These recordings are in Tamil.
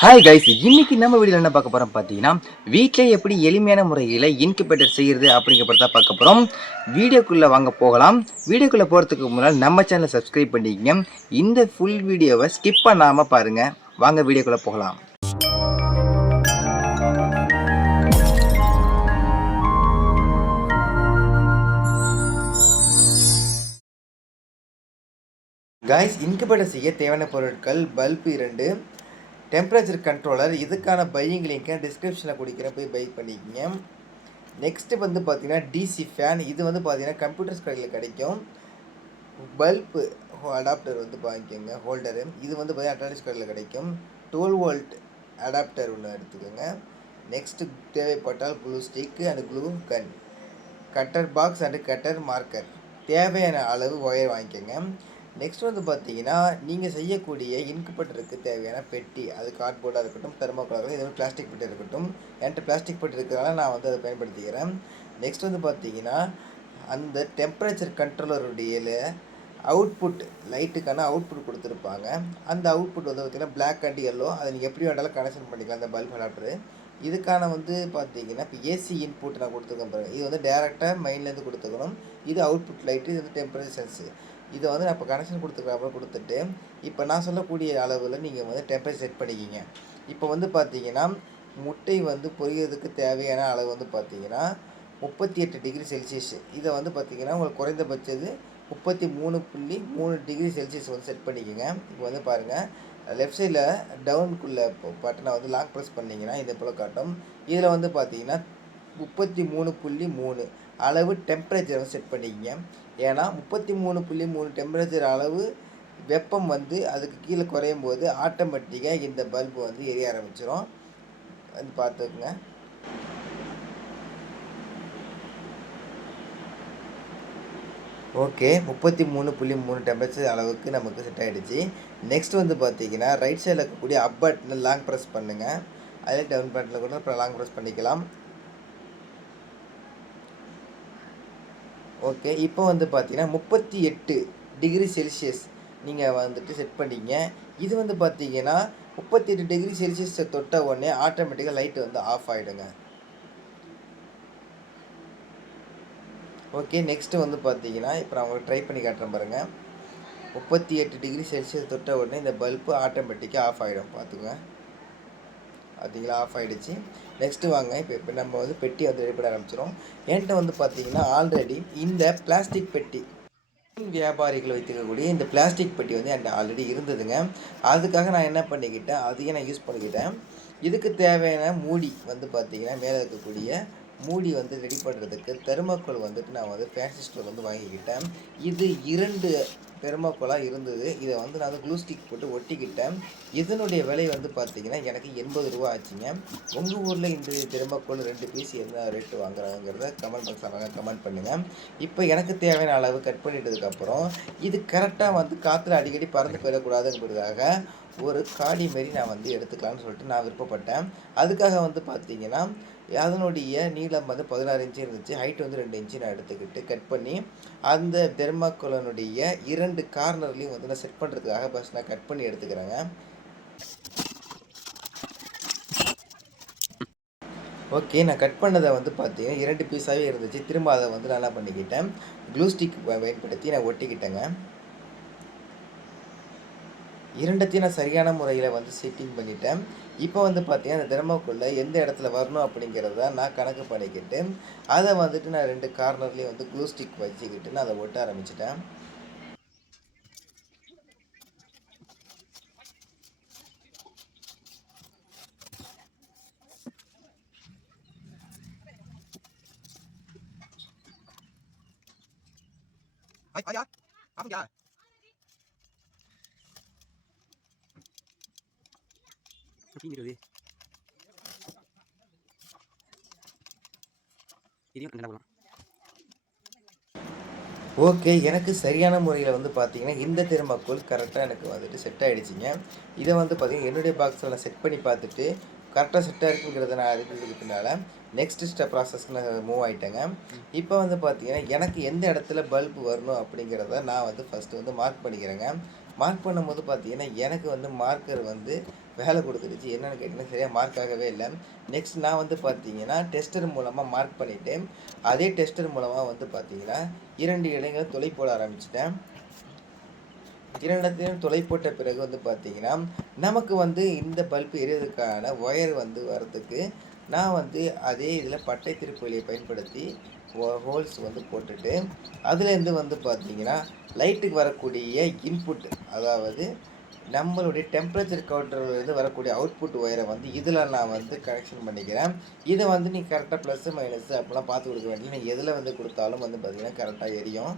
ஹாய் கைஸ், இன்னைக்கு நம்ம வீடியோவில் என்ன பார்க்க போகிறோம் பார்த்தீங்கன்னா, வீட்டில் எப்படி எளிமையான முறையில் இன்குபேட்டர் செய்கிறது அப்படிங்கிறத தான் பார்க்க போகிறோம். வீடியோக்குள்ளே வாங்க போகலாம். வீடியோக்குள்ளே போகிறதுக்கு முன்னால் நம்ம சேனலை சப்ஸ்கிரைப் பண்ணிக்கங்க. இந்த ஃபுல் வீடியோவை ஸ்கிப் பண்ணாமல் பாருங்கள். வாங்க வீடியோக்குள்ளே போகலாம். கைஸ், இன்குபேட்டர் செய்ய தேவையான பொருட்கள் பல்பு 2, டெம்பரேச்சர் கண்ட்ரோலர். இதுக்கான பையிங் லிங்கை டிஸ்கிரிப்ஷனில் கொடுக்குறேன், போய் பை பண்ணிக்கங்க. நெக்ஸ்ட்டு வந்து பார்த்தீங்கன்னா டிசி ஃபேன். இது வந்து பார்த்தீங்கன்னா கம்ப்யூட்டர்ஸ் கடையில் கிடைக்கும். பல்பு அடாப்டர் வந்து வாங்கிக்கோங்க, ஹோல்டரு. இது வந்து பார்த்தீங்கன்னா எலக்ட்ரானிக்ஸ் கடையில் கிடைக்கும். 12 வோல்ட் அடாப்டர் ஒன்று எடுத்துக்கோங்க. நெக்ஸ்ட்டு தேவைப்பட்டால் glue stick and glue gun, cutter box and cutter marker, தேவையான அளவு ஒயர் வாங்கிக்கோங்க. நெக்ஸ்ட் வந்து பார்த்தீங்கன்னா நீங்கள் செய்யக்கூடிய இன்குபேட்டருக்கு தேவையான பெட்டி, அது கார்ட்போர்டாக இருக்கட்டும், தெர்மோகோலாக இருக்கட்டும், இது மாதிரி பிளாஸ்டிக் பெட்டி இருக்கட்டும். என்கிட்ட பிளாஸ்டிக் பெட்டி இருக்கிறதால நான் வந்து அதை பயன்படுத்திக்கிறேன். நெக்ஸ்ட் வந்து பார்த்தீங்கன்னா அந்த டெம்பரேச்சர் கண்ட்ரோலருடைய அவுட்புட், லைட்டுக்கான அவுட்புட் கொடுத்துருப்பாங்க. அந்த அவுட்புட் வந்து பார்த்திங்கன்னா பிளாக் அண்ட் எல்லோ, அதை நீங்கள் எப்படி வேண்டாலும் கனெக்ஷன் பண்ணிக்கலாம். அந்த பல்ப் அடாப்டரு இதுக்கான வந்து பார்த்தீங்கன்னா இப்போ ஏசி இன்புட் நான் கொடுத்துருக்கேன் பாருங்கள். இது வந்து டேரெக்டாக மைண்ட்லேருந்து கொடுத்துக்கணும். இது அவுட்புட் லைட்டு, இது வந்து டெம்பரேச்சர் சென்ஸு. இதை வந்து நான் இப்போ கனெக்ஷன் கொடுத்துருக்காப்புல கொடுத்துட்டு, இப்போ நான் சொல்லக்கூடிய அளவில் நீங்கள் வந்து டெம்பரேச்சர் செட் பண்ணிக்கிங்க. இப்போ வந்து பார்த்தீங்கன்னா முட்டை வந்து பொரியறதுக்கு தேவையான அளவு வந்து பார்த்தீங்கன்னா 38 டிகிரி செல்சியஸ். இதை வந்து பார்த்தீங்கன்னா உங்களுக்கு குறைந்தபட்சது 33.3 டிகிரி செல்சியஸ் வந்து செட் பண்ணிக்கோங்க. இப்போ வந்து பாருங்கள், லெஃப்ட் சைடில் டவுனுக்குள்ளே பட்டனை வந்து லாங் ப்ரெஸ் பண்ணிங்கன்னா இது போல் காட்டும். இதில் வந்து பார்த்தீங்கன்னா 33.3 அளவு டெம்பரேச்சர் வந்து செட் பண்ணிக்கங்க. ஏன்னா 33.3 டெம்பரேச்சர் அளவு வெப்பம் வந்து அதுக்கு கீழே குறையும் போது ஆட்டோமேட்டிக்காக இந்த பல்பு வந்து எரிய ஆரம்பிச்சிடும். அது பார்த்துக்குங்க. ஓகே, 33.3 டெம்பரேச்சர் அளவுக்கு நமக்கு செட் ஆகிடுச்சு. நெக்ஸ்ட் வந்து பார்த்தீங்கன்னா ரைட் சைடில் இருக்கக்கூடிய அப் பட்டனை லாங் ப்ரெஸ் பண்ணுங்கள். அதே டவுன் பட்டனில் கூட அப்புறம் லாங் ப்ரெஸ் பண்ணிக்கலாம். ஓகே, இப்போ வந்து பார்த்தீங்கன்னா 38 டிகிரி செல்சியஸ் நீங்கள் வந்துட்டு செட் பண்ணிங்க. இது வந்து பார்த்தீங்கன்னா 38 டிகிரி செல்சியஸை தொட்ட உடனே ஆட்டோமேட்டிக்காக லைட்டு வந்து ஆஃப் ஆகிடுங்க. ஓகே, நெக்ஸ்ட்டு வந்து பார்த்தீங்கன்னா இப்போ நான் உங்களுக்கு ட்ரை பண்ணி காட்டுறேன் பாருங்கள். 38 டிகிரி செல்சியஸ் தொட்ட உடனே இந்த பல்பு ஆட்டோமேட்டிக்காக ஆஃப் ஆகிடும். பார்த்துங்க, பார்த்தீங்களா, ஆஃப் ஆகிடுச்சு. நெக்ஸ்ட்டு வாங்க, இப்போ நம்ம வந்து பெட்டி வந்து ரெடி பண்ண ஆரம்பிச்சிடும். என்கிட்ட வந்து பார்த்தீங்கன்னா ஆல்ரெடி இந்த பிளாஸ்டிக் பெட்டி, வியாபாரிகள் வைத்துக்கக்கூடிய இந்த பிளாஸ்டிக் பெட்டி வந்து என்கிட்ட ஆல்ரெடி இருந்ததுங்க. அதுக்காக நான் என்ன பண்ணிக்கிட்டேன், அதையும் நான் யூஸ் பண்ணிக்கிட்டேன். இதுக்கு தேவையான மூடி வந்து பார்த்தீங்கன்னா மேலே இருக்கக்கூடிய மூடி வந்து ரெடி பண்ணுறதுக்கு தெர்மாக்கோல் வந்துட்டு நான் வந்து ஃபேன்சி ஸ்டோர் வந்து வாங்கிக்கிட்டேன். இது 2 தெர்மாக்கோலாக இருந்தது. இதை வந்து நான் வந்து க்ளூ ஸ்டிக் போட்டு ஒட்டிக்கிட்டேன். இதனுடைய விலை வந்து பார்த்தீங்கன்னா எனக்கு 80 ரூபா ஆச்சுங்க. உங்கள் ஊரில் இந்த தெர்மாக்கோல் 2 பீஸ் என்ன ரேட்டு வாங்குறாங்கிறத கமெண்ட் பாக்ஸில் கமெண்ட் பண்ணுங்கள். இப்போ எனக்கு தேவையான அளவு கட் பண்ணிட்டதுக்கப்புறம் இது கரெக்டாக வந்து காற்றுல அடிக்கடி பறந்து போயிடக்கூடாதுங்கிறதுக்காக ஒரு காடி மாரி நான் வந்து எடுத்துக்கலான்னு சொல்லிட்டு நான் விருப்பப்பட்டேன். அதுக்காக வந்து பார்த்தீங்கன்னா அதனுடைய நீளம் வந்து 16 இன்ச்சு இருந்துச்சு, ஹைட் வந்து 2 இன்ச்சு நான் எடுத்துக்கிட்டு கட் பண்ணி அந்த தெர்மாக்கோலனுடைய 2 கார்னர்லையும் வந்து நான் செட் பண்ணுறதுக்காக ஃபஸ்ட் நான் கட் பண்ணி எடுத்துக்கிறேங்க. ஓகே, நான் கட் பண்ணதை வந்து பார்த்தீங்கன்னா 2 பீஸாகவே இருந்துச்சு. திரும்ப அதை வந்து நான் என்ன பண்ணிக்கிட்டேன், க்ளூ ஸ்டிக் பயன்படுத்தி நான் ஒட்டிக்கிட்டேங்க. 2த்தையும் நான் சரியான முறையில் வந்து செட்டிங் பண்ணிட்டேன். இப்போ வந்து பார்த்தீங்கன்னா அந்த தெர்மாக்கோல்ல எந்த இடத்துல வரணும் அப்படிங்கிறத நான் கணக்கு பண்ணிக்கிட்டு அதை வந்துட்டு நான் 2 கார்னர்லேயும் வந்து க்ளூ ஸ்டிக் வச்சுக்கிட்டு நான் அதை ஒட்ட ஆரம்பிச்சிட்டேன். ஓகே, எனக்கு சரியான முறையில் வந்து பார்த்தீங்கன்னா இந்த தெர்மாக்கோல் கரெக்டாக எனக்கு வந்துட்டு செட் ஆகிடுச்சிங்க. இதை வந்து பார்த்தீங்கன்னா என்னுடைய பாக்ஸில் நான் செட் பண்ணி பார்த்துட்டு கரெக்டாக செட்டாக இருக்குங்கிறத நான் அறிஞ்சதுக்கு பின்னால் நெக்ஸ்ட் ஸ்டெப் ப்ராசஸ்க்கு நான் மூவ் ஆகிட்டேங்க. இப்போ வந்து பார்த்தீங்கன்னா எனக்கு எந்த இடத்துல பல்பு வரணும் அப்படிங்கிறத நான் வந்து ஃபஸ்ட்டு வந்து மார்க் பண்ணிக்கிறேங்க. மார்க் பண்ணும்போது பார்த்தீங்கன்னா எனக்கு வந்து மார்க்கர் வந்து வேலை கொடுத்துருச்சு. என்னென்னு கேட்டிங்கன்னா சரியாக மார்க் ஆகவே இல்லை. நெக்ஸ்ட் நான் வந்து பார்த்தீங்கன்னா டெஸ்டர் மூலமாக மார்க் பண்ணிவிட்டு அதே டெஸ்டர் மூலமாக வந்து பார்த்தீங்கன்னா 2 இடங்களை துளை போட ஆரம்பிச்சிட்டேன். 2 இடத்துலையும் துளை போட்ட பிறகு வந்து பார்த்தீங்கன்னா நமக்கு வந்து இந்த பல்ப் எரியறதுக்கான ஒயர் வந்து வரதுக்கு நான் வந்து அதே இதில் பட்டை திருப்பலியை பயன்படுத்தி ஹோல்ஸ் வந்து போட்டுட்டு அதுலேருந்து வந்து பார்த்தீங்கன்னா லைட்டுக்கு வரக்கூடிய இன்புட், அதாவது நம்மளுடைய டெம்பரேச்சர் கவுண்டர்லேருந்து வரக்கூடிய அவுட்புட் ஒயரை வந்து இதில் நான் வந்து கனெக்ஷன் பண்ணிக்கிறேன். இதை வந்து நீங்கள் கரெக்டாக ப்ளஸ்ஸு மைனஸு அப்படிலாம் பார்த்து கொடுக்க வேண்டிய, நீங்கள் எதில் வந்து கொடுத்தாலும் வந்து பார்த்தீங்கன்னா கரெக்டாக எரியும்.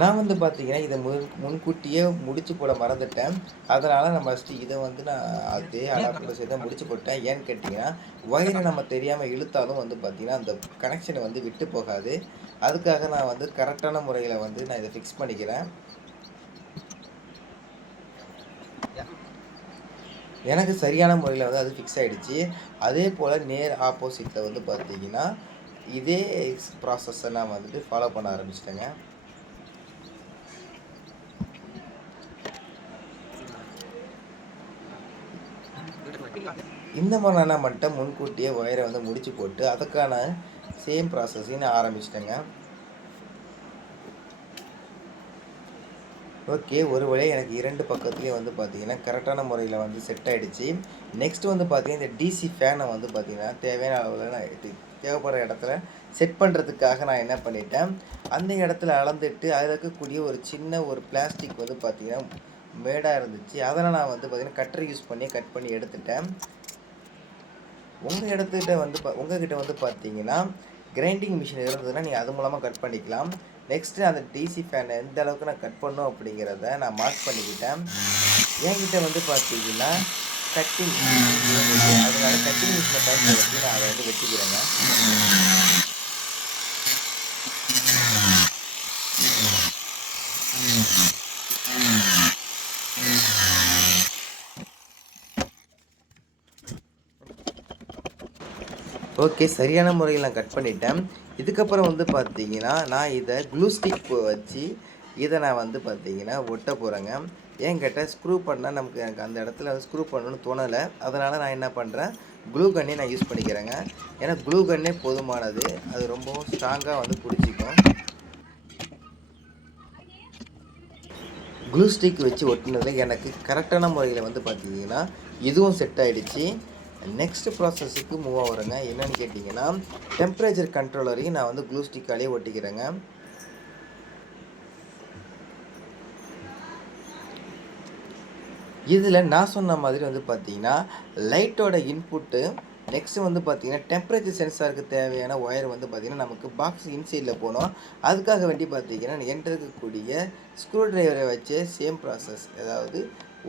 நான் வந்து பார்த்தீங்கன்னா இதை முன்கூட்டியே முடிச்சு போட மறந்துட்டேன். அதனால் நான் ஃபஸ்ட்டு இதை வந்து நான் அதே அடாப்டர் செய்து முடிச்சு போட்டேன். ஏன்னு கேட்டிங்கன்னா ஒயரை நம்ம தெரியாமல் இழுத்தாலும் வந்து பார்த்திங்கன்னா அந்த கனெக்ஷனை வந்து விட்டு போகாது. அதுக்காக நான் வந்து கரெக்டான முறையில் வந்து நான் இதை ஃபிக்ஸ் பண்ணிக்கிறேன். எனக்கு சரியான முறையில் வந்து அது ஃபிக்ஸ் ஆகிடுச்சு. அதே போல் நேர் ஆப்போசிட்டில் வந்து பார்த்திங்கன்னா இதே ப்ராசஸை நான் வந்துட்டு ஃபாலோ பண்ண ஆரம்பிச்சிட்டேங்க. இந்த மாதிரி நான் என்ன பண்ணிட்டேன், முன்கூட்டியே ஒயரை வந்து முடிச்சு போட்டு அதுக்கான சேம் ப்ராசஸையும் நான் ஆரம்பிச்சிட்டேங்க. ஓகே, ஒரு வழியாக எனக்கு 2 பக்கத்துலேயும் வந்து பார்த்திங்கன்னா கரெக்டான முறையில் வந்து செட் ஆகிடுச்சு. நெக்ஸ்ட்டு வந்து பார்த்திங்கன்னா இந்த டிசி ஃபேனை வந்து பார்த்திங்கன்னா தேவையான அளவில் நான் தேவைப்படுற இடத்துல செட் பண்ணுறதுக்காக நான் என்ன பண்ணிட்டேன், அந்த இடத்துல அளந்துட்டு அதில் இருக்கக்கூடிய ஒரு சின்ன ஒரு பிளாஸ்டிக் வந்து பார்த்திங்கன்னா மேடாக இருந்துச்சு. அதனால் நான் வந்து பார்த்திங்கன்னா கட்டர் யூஸ் பண்ணி கட் பண்ணி எடுத்துட்டேன். உங்கள்கிட்ட வந்து பார்த்தீங்கன்னா கிரைண்டிங் மிஷின் இருந்ததுன்னா நீங்கள் அது மூலமாக கட் பண்ணிக்கலாம். நெக்ஸ்ட்டு அந்த டிசி ஃபேனை எந்த அளவுக்கு நான் கட் பண்ணோம் அப்படிங்கிறத நான் மார்க் பண்ணிக்கிட்டேன். என்கிட்ட வந்து பார்த்தீங்கன்னா கட்டிங் அதனால கட்டிங் மிஷினை பயன்படுத்தி நான் அதை வந்து வெட்டிக்கிறேங்க. ஓகே, சரியான முறையில் நான் கட் பண்ணிட்டேன். இதுக்கப்புறம் வந்து பார்த்தீங்கன்னா நான் இதை க்ளூ ஸ்டிக் வச்சு இதை நான் வந்து பார்த்தீங்கன்னா ஒட்ட போகிறேங்க. ஏன் கேட்டால் ஸ்க்ரூ பண்ணால் நமக்கு எனக்கு அந்த இடத்துல வந்து ஸ்க்ரூ பண்ணணும்னு தோணலை. அதனால் நான் என்ன பண்ணுறேன், க்ளூ கன்னே நான் யூஸ் பண்ணிக்கிறேங்க. ஏன்னா க்ளூ கன்னே போதுமானது, அது ரொம்பவும் ஸ்ட்ராங்காக வந்து பிடிச்சிக்கும். க்ளூ ஸ்டிக் வச்சு ஒட்டினதில் எனக்கு கரெக்டான முறையில் வந்து பார்த்தீங்கன்னா இதுவும் செட் ஆகிடுச்சு. நெக்ஸ்ட்டு ப்ராசஸுக்கு மூவ் ஆகுறேங்க. என்னென்னு கேட்டிங்கன்னா டெம்பரேச்சர் கண்ட்ரோலரையும் நான் வந்து க்ளூ ஸ்டிக்காலேயே ஒட்டிக்கிறேங்க. இதில் நான் சொன்ன மாதிரி வந்து பார்த்தீங்கன்னா லைட்டோட இன்புட்டு, நெக்ஸ்ட்டு வந்து பார்த்தீங்கன்னா டெம்பரேச்சர் சென்சாருக்கு தேவையான ஒயர் வந்து பார்த்திங்கன்னா நமக்கு பாக்ஸ் இன்சைடில் போகணும். அதுக்காக வேண்டி பார்த்தீங்கன்னா என்கிட்ட இருக்கக்கூடிய ஸ்க்ரூ ட்ரைவரை வச்சு சேம் ப்ராசஸ், அதாவது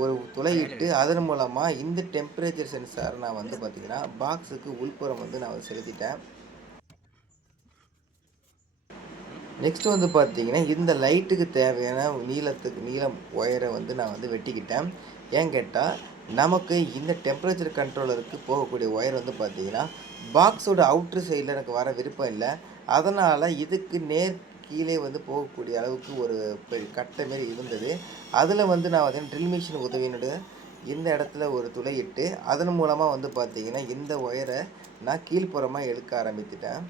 ஒரு துளையிட்டு அதன் மூலமாக இந்த டெம்பரேச்சர் சென்சார் நான் வந்து பார்த்திங்கன்னா பாக்ஸுக்கு உள்புறம் வந்து நான் செலுத்திட்டேன். நெக்ஸ்ட்டு வந்து பார்த்திங்கன்னா இந்த லைட்டுக்கு தேவையான நீளம் ஒயரை வந்து நான் வந்து வெட்டிக்கிட்டேன். ஏன் கேட்டால் நமக்கு இந்த டெம்பரேச்சர் கண்ட்ரோலருக்கு போகக்கூடிய ஒயர் வந்து பார்த்திங்கன்னா பாக்ஸோட அவுட்ரு சைடில் எனக்கு வர விருப்பம் இல்லை. அதனால் இதுக்கு கீழே வந்து போகக்கூடிய அளவுக்கு ஒரு கட்டை மாரி இருந்தது. அதில் வந்து நான் வந்து ட்ரில் மிஷின் உதவியோட இந்த இடத்துல ஒரு துளையிட்டு அதன் மூலமாக வந்து பார்த்திங்கன்னா இந்த ஒயரை நான் கீழ்ப்புறமாக எடுக்க ஆரம்பித்துட்டேன்.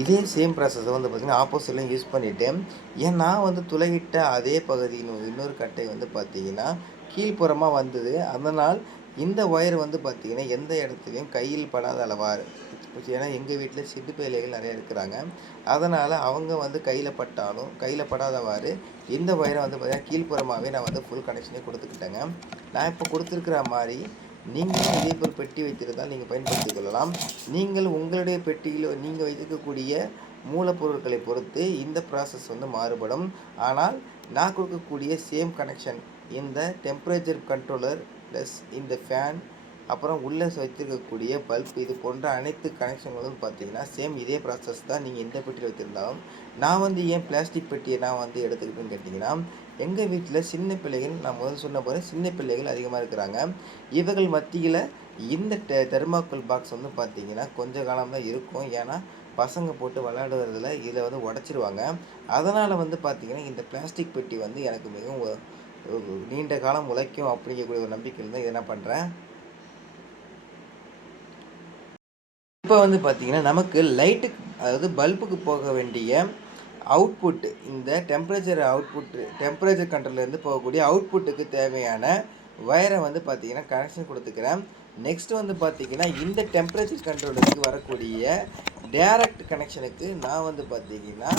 இதே சேம் ப்ராசஸை வந்து பார்த்திங்கன்னா ஆப்போசிட்லையும் யூஸ் பண்ணிவிட்டேன். ஏன் நான் வந்து துளையிட்ட அதே பகுதியின் இன்னொரு கட்டை வந்து பார்த்திங்கன்னா கீழ்ப்புறமாக வந்தது. அதனால் இந்த ஒயர் வந்து பார்த்திங்கன்னா எந்த இடத்துலையும் கையில் படாத அளவாக, ஏன்னா எங்கள் வீட்டில் சிட்டு பிள்ளைகள் நிறையா இருக்கிறாங்க. அதனால் அவங்க வந்து கையில் படாதவாறு இந்த ஒயரை வந்து பார்த்திங்கன்னா கீழ்ப்புறமாகவே நான் வந்து ஃபுல் கனெக்ஷனே கொடுத்துக்கிட்டேங்க. நான் இப்போ கொடுத்துருக்குற மாதிரி நீங்களும் இதே போல் பெட்டி வைத்திருந்தால் நீங்கள் பயன்படுத்திக் கொள்ளலாம். நீங்கள் உங்களுடைய பெட்டியில் நீங்கள் வைத்திருக்கக்கூடிய மூலப்பொருட்களை பொறுத்து இந்த ப்ராசஸ் வந்து மாறுபடும். ஆனால் நான் கொடுக்கக்கூடிய சேம் கனெக்ஷன், இந்த டெம்பரேச்சர் கண்ட்ரோலர் ப்ளஸ் இந்த ஃபேன், அப்புறம் உள்ளே வைத்திருக்கக்கூடிய பல்ப், இது போன்ற அனைத்து கனெக்ஷன்களும் பார்த்தீங்கன்னா சேம் இதே ப்ராசஸ் தான். நீங்கள் எந்த பெட்டியில் வைத்திருந்தாலும் நான் வந்து ஏன் பிளாஸ்டிக் பெட்டியை நான் வந்து எடுத்துக்கிட்டேன்னு கேட்டிங்கன்னா எங்கள் வீட்டில் சின்ன பிள்ளைகள், நான் முதல் சொன்ன போது சின்ன பிள்ளைகள் அதிகமாக இருக்கிறாங்க. இவர்கள் மத்தியில் இந்த தெர்மாக்கோல் பாக்ஸ் வந்து பார்த்தீங்கன்னா, கொஞ்ச காலம் தான் இருக்கும். ஏன்னா, பசங்க போட்டு விளையாடுறதுல இத வந்து உடைச்சிருவாங்க. அதனால வந்து பார்த்தீங்கன்னா, இந்த பிளாஸ்டிக் பெட்டி வந்து எனக்கு மிகவும் நீண்ட காலம் உழைக்கும் அப்படிங்கக்கூடிய ஒரு நம்பிக்கையில தான் இத நான் பண்றேன். இப்ப வந்து பார்த்தீங்கன்னா, நமக்கு லைட்டுக்கு அதாவது பல்புக்கு போக வேண்டிய அவுட்புட் இந்த டெம்பரேச்சர் கண்ட்ரோல்லேருந்து போகக்கூடிய அவுட்புட்டுக்கு தேவையான வயரை வந்து பார்த்தீங்கன்னா, கனெக்ஷன் குடுத்துக்கிறேன். நெக்ஸ்ட் வந்து பார்த்தீங்கன்னா, இந்த டெம்பரேச்சர் கண்ட்ரோலுக்கு வரக்கூடிய டைரக்ட் கனெக்ஷனுக்கு நான் வந்து பார்த்தீங்கன்னா,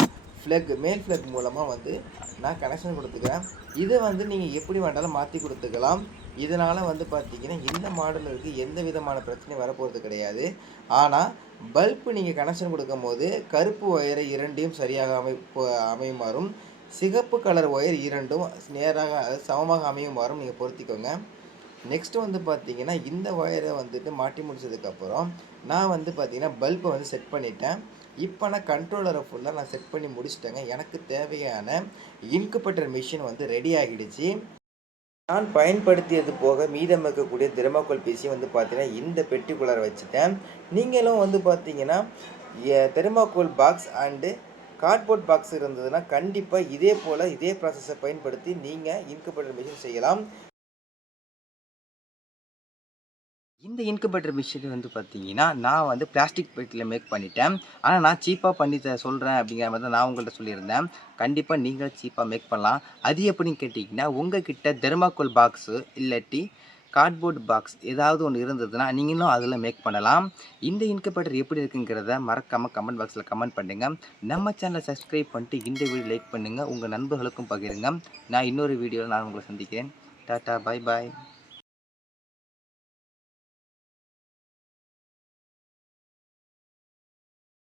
மேல் ஃப்ளக் மூலமா வந்து நான் கனெக்ஷன் குடுத்துக்கிறேன். இத வந்து நீங்க எப்படி வேணாலும் மாத்தி குடுத்துக்கலாம். இதனால வந்து பார்த்தீங்கன்னா, இந்த மாடலருக்கு எந்த விதமான பிரச்சனையும் வரப்போறது கிடையாது. ஆனா, பல்ப் நீங்க கனெக்ஷன் குடுக்கும்போது, கருப்பு ஒயரை 2யும் சரியாக அமையுமாறும், சிகப்பு கலர் ஒயர் 2ம் நேராக சமமாக அமையுமாறும் நீங்க பொருத்திக்கோங்க. நெக்ஸ்ட் வந்து பார்த்தீங்கன்னா, இந்த ஒயர வந்துட்டு மாட்டி முடிச்சதுக்கப்புறம், நான் வந்து பார்த்தீங்கன்னா, பல்ப வந்து செட் பண்ணிட்டேன். இப்ப நான் கண்ட்ரோலர ஃபுல்லா நான் செட் பண்ணி முடிச்சுட்டேங்க. எனக்கு தேவையான இன்குபேட்டர் மெஷின் வந்து ரெடி ஆகிடுச்சு. நான் பயன்படுத்தியது போக மீதம் இருக்கக்கூடிய தெர்மாக்கோல் பீஸையும் வந்து பார்த்தீங்கன்னா, இந்த பெட்டிக்குள்ளார வச்சுட்டேன். நீங்களும் வந்து பார்த்தீங்கன்னா, thermocol box and cardboard box இருந்ததுன்னா, கண்டிப்பா இதே போல இதே ப்ராசஸ பயன்படுத்தி நீங்க இன்குபேட்டர் மெஷின் செய்யலாம். இந்த இன்குபேட்டர் மிஷின் வந்து பார்த்தீங்கன்னா, நான் வந்து பிளாஸ்டிக் பெட்டியில மேக் பண்ணிட்டேன். ஆனா நான் சீப்பா பண்ணி சொல்றேன் அப்படிங்கிற மாரி தான் நான் உங்கள்ட்ட சொல்லியிருந்தேன். கண்டிப்பா நீங்களும் சீப்பா மேக் பண்ணலாம். அது எப்படின்னு கேட்டீங்கன்னா, உங்ககிட்ட தெர்மாக்கோல் பாக்ஸு இல்லாட்டி கார்ட்போர்ட் பாக்ஸ் ஏதாவது ஒண்ணு இருந்ததுன்னா, நீங்களும் அதில மேக் பண்ணலாம். இந்த இன்குபேட்டர் எப்படி இருக்குங்கிறத மறக்காம கமெண்ட் பாக்ஸ்ல கமெண்ட் பண்ணுங்க. நம்ம சேனல சப்ஸ்கிரைப் பண்ணிட்டு இந்த வீடியோ லைக் பண்ணுங்க. உங்க நண்பர்களுக்கும் பகிருங்க. நான் இன்னொரு வீடியோல நான் உங்கள சந்திக்கிறேன். டாடா, பாய் பாய்.